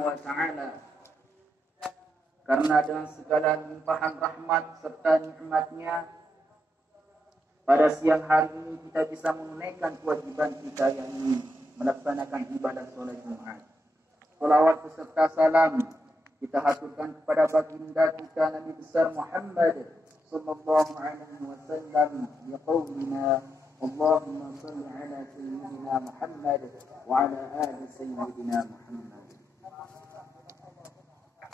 wa ta'ala, karena dengan segala limpahan rahmat serta nikmatnya pada siang hari ini kita bisa menunaikan kewajiban kita, yang melaksanakan ibadah sholat Jumat. Salawat beserta salam kita haturkan kepada baginda kita Nabi besar Muhammad sallallahu alaihi wasallam, ya qaulina Allahumma salli ala sayyidina Muhammad wa ala ali sayyidina Muhammad.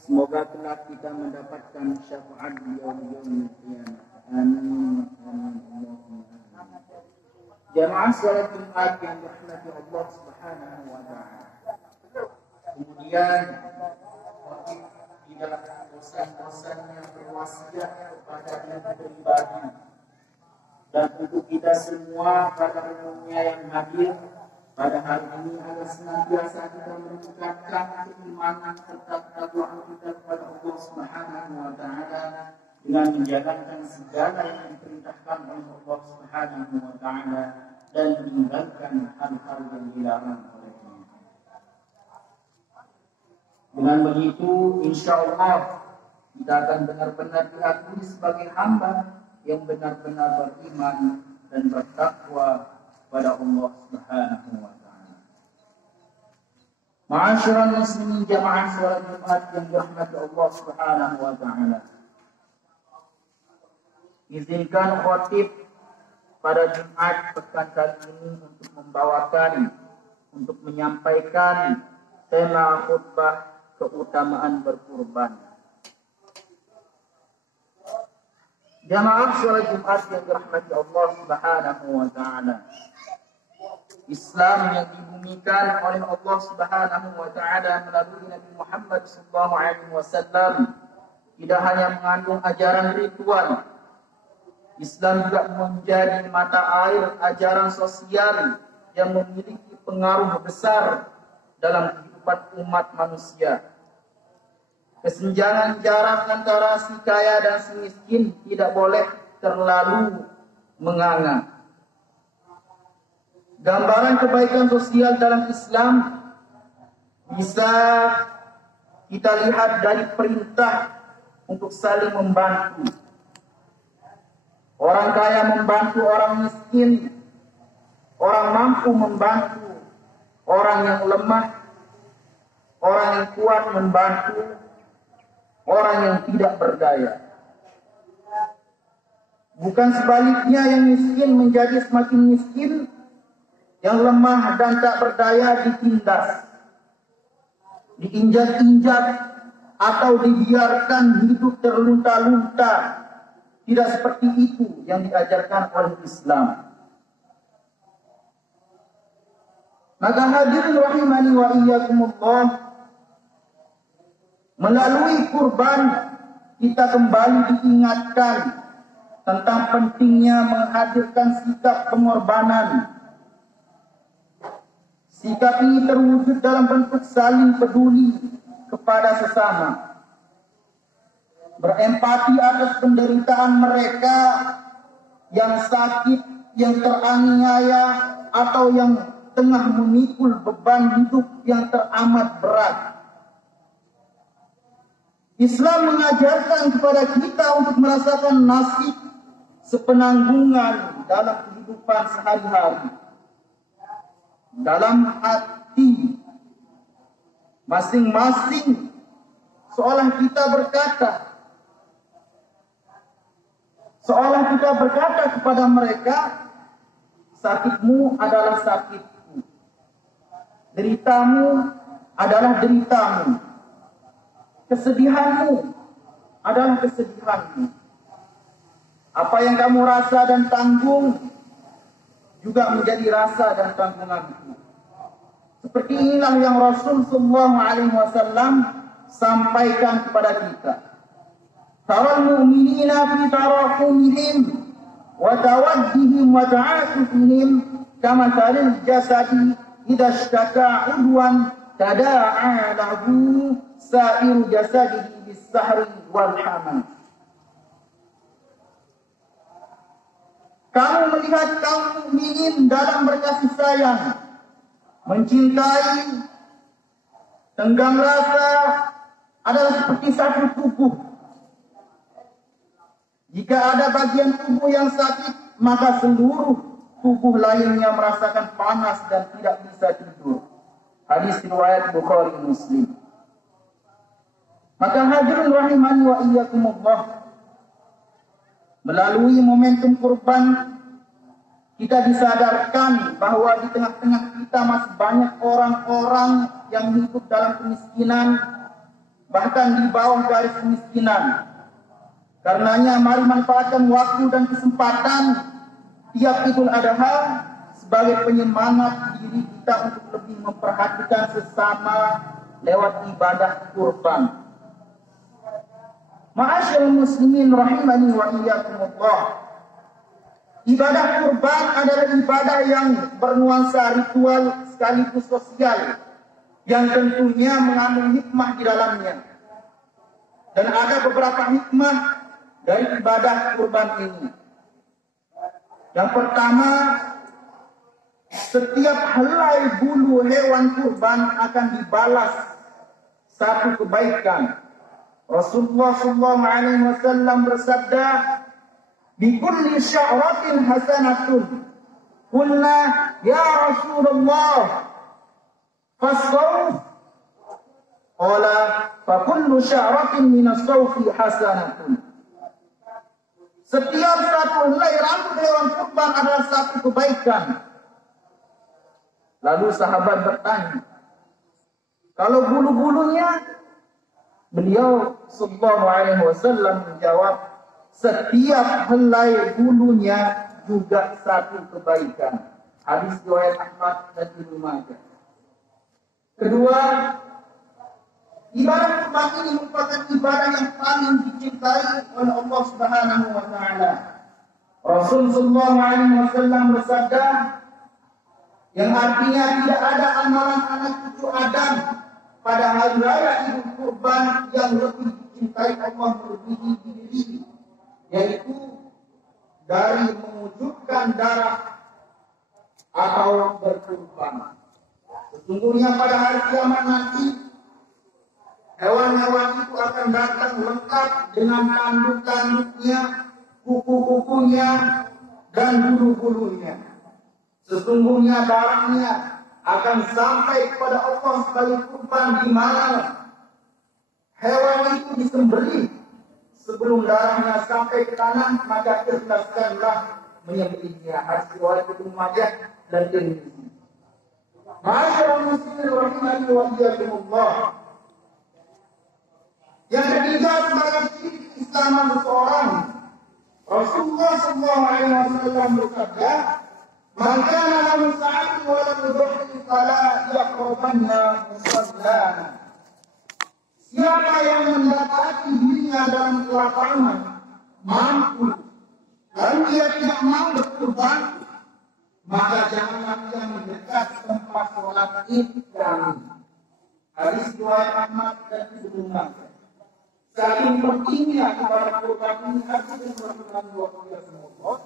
Semoga kelak kita mendapatkan syafaat di yaumil qiyamah. Amin. Allahumma amin. Jamaah salat Jumat yang dirahmati Allah Subhanahu wa taala. Kemudian di dalam dosa-dosanya berwasiat kepada diri pribadi dan untuk kita semua pada umumnya yang hadir pada hari ini, agar senantiasa kita meningkatkan keimanan serta ketakwaan kita kepada Allah Subhanahu wa taala dengan menjalankan segala yang diperintahkan oleh Allah Subhanahu wa taala dan meninggalkan hal-hal yang dilarang olehnya. Dengan begitu, insyaallah kita akan benar-benar diakui sebagai hamba yang benar-benar beriman dan bertakwa pada Allah Subhanahu wa taala. Ma'asyiral muslimin jamaah salat Jumat yang dirahmati Allah Subhanahu wa taala. Izinkan khatib pada Jumat pekan kali ini untuk menyampaikan tema khutbah keutamaan berkurban. Jamaah salat Jumat yang dirahmati Allah Subhanahu wa taala. Islam yang dibumikan oleh Allah Subhanahu wa taala melalui Nabi Muhammad sallallahu alaihi wasallam tidak hanya mengandung ajaran ritual. Islam juga menjadi mata air ajaran sosial yang memiliki pengaruh besar dalam kehidupan umat manusia. Kesenjangan jarak antara si kaya dan si miskin tidak boleh terlalu menganga. Gambaran kebaikan sosial dalam Islam bisa kita lihat dari perintah untuk saling membantu. Orang kaya membantu orang miskin, orang mampu membantu orang yang lemah, orang yang kuat membantu orang yang tidak berdaya. Bukan sebaliknya, yang miskin menjadi semakin miskin, yang lemah dan tak berdaya ditindas, diinjak-injak, atau dibiarkan hidup terlunta-lunta. Tidak seperti itu yang diajarkan oleh Islam. Maka hadirin rahimani wa iyyakumullah, melalui kurban kita kembali diingatkan tentang pentingnya menghadirkan sikap pengorbanan. Sikap ini terwujud dalam bentuk saling peduli kepada sesama, berempati atas penderitaan mereka yang sakit, yang teraniaya, atau yang tengah memikul beban hidup yang teramat berat. Islam mengajarkan kepada kita untuk merasakan nasib sepenanggungan dalam kehidupan sehari-hari. Dalam hati masing-masing, seolah kita berkata kepada mereka, sakitmu adalah sakitku, deritamu adalah deritamu, kesedihanmu adalah kesedihanmu. Apa yang kamu rasa dan tanggung juga menjadi rasa dan tanggunganku. Seperti inilah yang Rasul sallallahu alaihi wasallam sampaikan kepada kita. Taral mu'minina fi tarahumihim wa tawaddihim wa ta'atufihim kama taril jasadi idza ishtaka udwan tada'a lahu sa'iru jasadihi bis-sahri wal hamam. Kamu melihat kaum mukminin dalam berkasih sayang, mencintai, Tenggang rasa adalah seperti satu tubuh. Jika ada bagian tubuh yang sakit, maka seluruh tubuh lainnya merasakan panas dan tidak bisa tidur. Hadis riwayat Bukhari Muslim. Maka hadirin rahimani wa iyyakumullah, melalui momentum kurban kita disadarkan bahwa di tengah-tengah kita masih banyak orang-orang yang hidup dalam kemiskinan, bahkan di bawah garis kemiskinan. Karenanya mari manfaatkan waktu dan kesempatan tiap Idul Adha sebagai penyemangat diri kita untuk lebih memperhatikan sesama lewat ibadah kurban. Ma'asyiral muslimin rahimani wa iyyakumullah. Ibadah kurban adalah ibadah yang bernuansa ritual sekaligus sosial yang tentunya mengandung hikmah di dalamnya. Dan ada beberapa hikmah dari ibadah kurban ini. Yang pertama, setiap helai bulu hewan kurban akan dibalas satu kebaikan. Rasulullah SAW bersabda, "Bikulli sya'ratin hasanatun." Qulna, "Ya Rasulullah, fasawf?" Qala, "Fa kullu sya'ratin min as-sawfi hasanatun." Setiap satu helai rambut hewan kurban adalah satu kebaikan. Lalu sahabat bertanya, kalau bulu-bulunya? Beliau sallallahu alaihi wasallam menjawab, setiap helai bulunya juga satu kebaikan. Hadis riwayat Ahmad dan Ibnu Majah. Kedua, ibadah kurban ini merupakan ibadah yang paling dicintai oleh Allah Subhanahu wa taala. Rasul sallallahu alaihi wasallam bersabda, yang artinya tidak ada amalan anak cucu Adam pada hari raya Idul Kurban yang lebih dicintai Allah melebihi diri, yaitu dari mewujudkan darah atau berkurban. Sesungguhnya pada hari kiamat nanti hewan-hewan itu akan datang lengkap dengan tanduk-tanduknya, kuku-kukunya, dan bulu-bulunya. Sesungguhnya darahnya akan sampai kepada Allah sebagai kurban di mana hewan itu disembelih. Sebelum darahnya sampai ke tanah, maka ikhlaskanlah menyembelihnya. Hadis riwayat Ibnu Majah dan Tirmidzi. Ma'asyiral muslimin rahimani wa iyyakumullah. Yang ketiga, sebagai ciri keislaman seseorang, Rasulullah SAW bersabda, "Man kana lahu sa'atun wa lam yudhi fala yaqrabanna musallana." Siapa yang mendapati dirinya dalam kelaparan, mampu, dan dia tidak mau berkurban, maka janganlah dia mendekat tempat sholat Id kami. Hadis riwayat Ahmad dan Ibnu Majah. Saking pentingnya ibadah kurban ini, hadis Rasulullah SAW.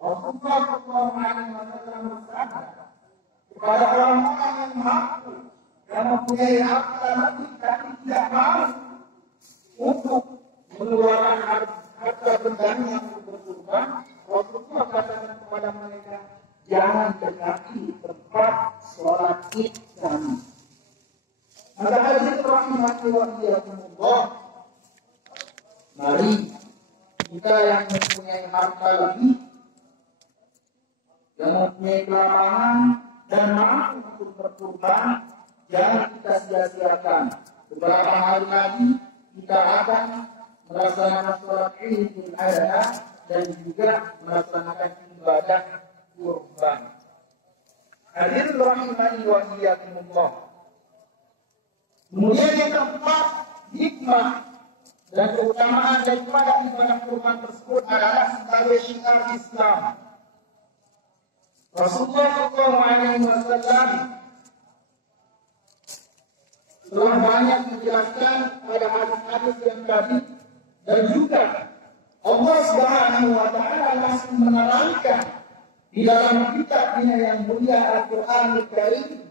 Rasulullah SAW bersabda kepada orang-orang yang mampu, yang mempunyai harta lebih tapi tidak mau untuk mengeluarkan harta bendanya untuk berkurban, Rasulullah katakan kepada mereka, jangan dekati tempat sholat Id kami. Maka hadis rahimani wa iyyakumullah, mari kita yang mempunyai harta lebih, yang mempunyai kelapangan dan mampu untuk berkurban, jangan kita sia-siakan. Beberapa hari lagi kita akan melaksanakan sholat Idul Adha dan juga melaksanakan ibadah kurban. Hadirin rahimani wa iyyakumullah. Kemudian yang keempat, hikmah dan keutamaan daripada ibadah kurban tersebut adalah sebagai syiar Islam. Rasulullah SAW telah banyak menjelaskan pada hadis-hadis yang tadi, dan juga Allah Subhanahu wa taala langsung menerangkan di dalam kitabnya yang mulia Al-Qur'anul Karim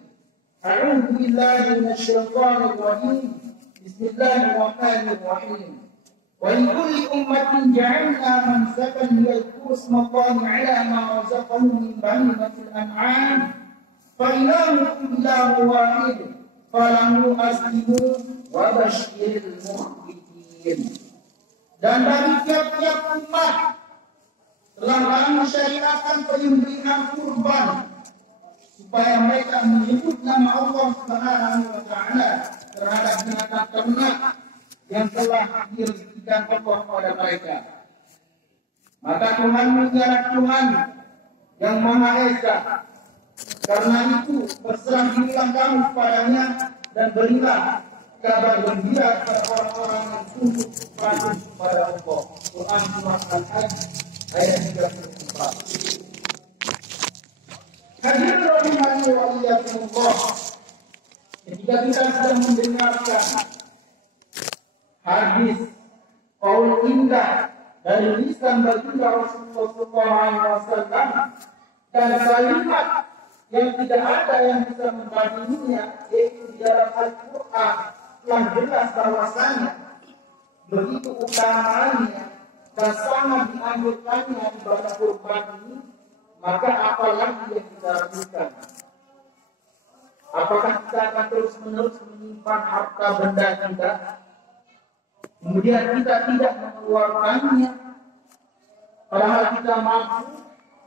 A'udzu billahi minasyaitonir rajim. Bismillahirrahmanirrahim. Wa in kulli ummatin ja'alna mansakan liyadhkuru ismallahi 'ala ma razaqahum min bahimatil an'am fa ilahukum ilahun wahid falahu aslimu wa basyiril mukhbitin. Dan dari tiap-tiap umat telah kami syariatkan penyembelihan kurban supaya mereka menyebut nama Allah Subhanahu wa taala terhadap binatang ternak yang telah direzekikan Allah pada mereka. Maka Tuhanmu ialah Tuhan yang Maha Esa. Karena itu berserah dirilah kamu kepadanya dan berilah kabar gembira kepada orang-orang yang tunduk patuh kepada Allah. Quran Surat Al-Hajj ayat 34. Hadirin rahimani wa iyyakumullah. Ketika kita sedang mendengarkan hadis qaul indah dari lisan baginda Rasulullah SAW dan kalimat yang tidak ada yang bisa membandinginya, yaitu di dalam Al-Quran telah jelas bahwasanya begitu utamaannya dan sangat dianjurkannya ibadah kurban ini, maka apalagi yang kita lakukan? Apakah kita akan terus-menerus menyimpan harta benda kita, kemudian kita tidak mengeluarkannya, padahal kita mampu,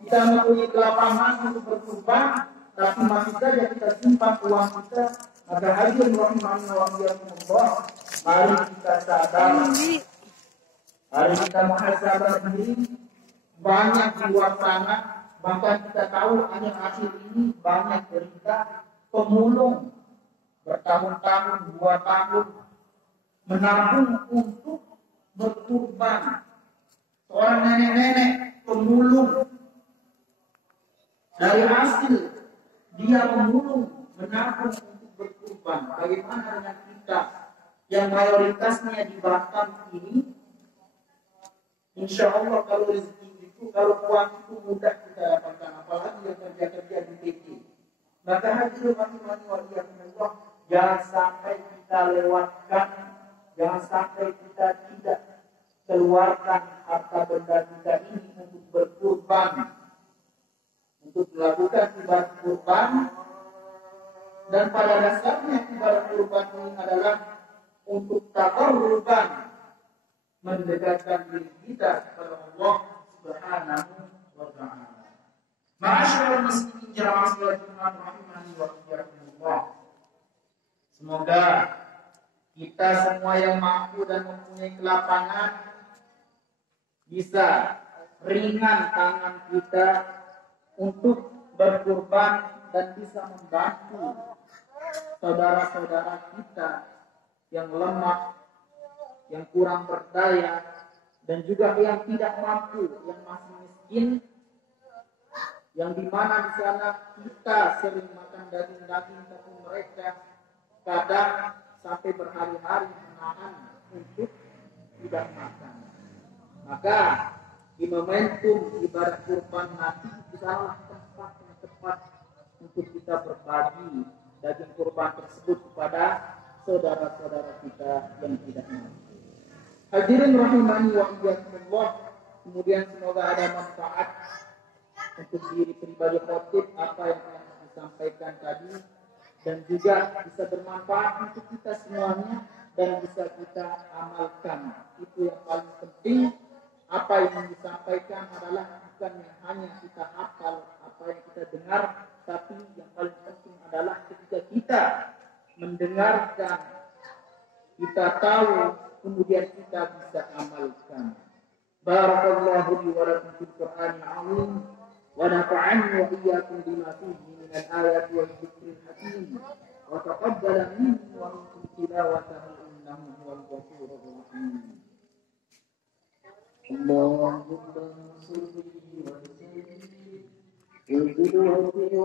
kita mempunyai kelapangan untuk berkurban, tapi masih saja kita simpan uang kita? Maka hadirin rahimani wa iyyakumullah, mari kita sadar, mari kita muhasabah diri. Banyak di luar sana, bahkan kita tahu akhir-akhir ini banyak berita pemulung bertahun-tahun, 2 tahun menabung untuk berkurban. Seorang nenek-nenek pemulung, dari hasil dia memulung, menabung untuk berkurban. Bagaimana dengan kita yang mayoritasnya di Batam ini? Insya Allah kalau rezeki itu, kalau uang itu mudah kita dapatkan, apalagi yang kerja-kerja di PT. Maka hadirin rahimani wa iyyakumullah, jangan sampai kita lewatkan, jangan sampai kita tidak keluarkan harta benda kita ini untuk berkurban, untuk melakukan ibadah kurban. Dan pada dasarnya ibadah kurban ini adalah untuk taqarruban, mendekatkan diri kita kepada Allah Subhanahu wa taala. Ma'asyiral muslimin jamaah salat Jumat rahimani wa iyyakumullah. Semoga kita semua yang mampu dan mempunyai kelapangan bisa ringan tangan kita untuk berkurban dan bisa membantu saudara-saudara kita yang lemah, yang kurang berdaya, dan juga yang tidak mampu, yang masih miskin, yang dimana di sana kita sering makan daging-daging, tapi mereka kadang sampai berhari-hari menahan untuk tidak makan. Maka di momentum ibadah kurban nanti, di sana tempat yang tepat untuk kita berbagi daging kurban tersebut kepada saudara-saudara kita yang tidak mampu. Hadirin rahimani wa iyyakumullah, kemudian semoga ada manfaat untuk diri pribadi khotib apa yang telah disampaikan tadi, dan juga bisa bermanfaat untuk kita semuanya dan bisa kita amalkan. Itu yang paling penting. Apa yang disampaikan adalah bukan yang hanya kita hafal apa yang kita dengar, tapi yang paling penting adalah ketika kita mendengarkan, kita tahu, kemudian kita bisa amalkan. Barakallahu li wa lakum fil Qur'anil 'azim wa nafa'ani wa iyyakum bima fihi min al-ayati wal dhikril hakim wa taqabbala minni wa minkum tilawatahu innahu huwal ghafurur rahim. Allahumma salli wa sallim wa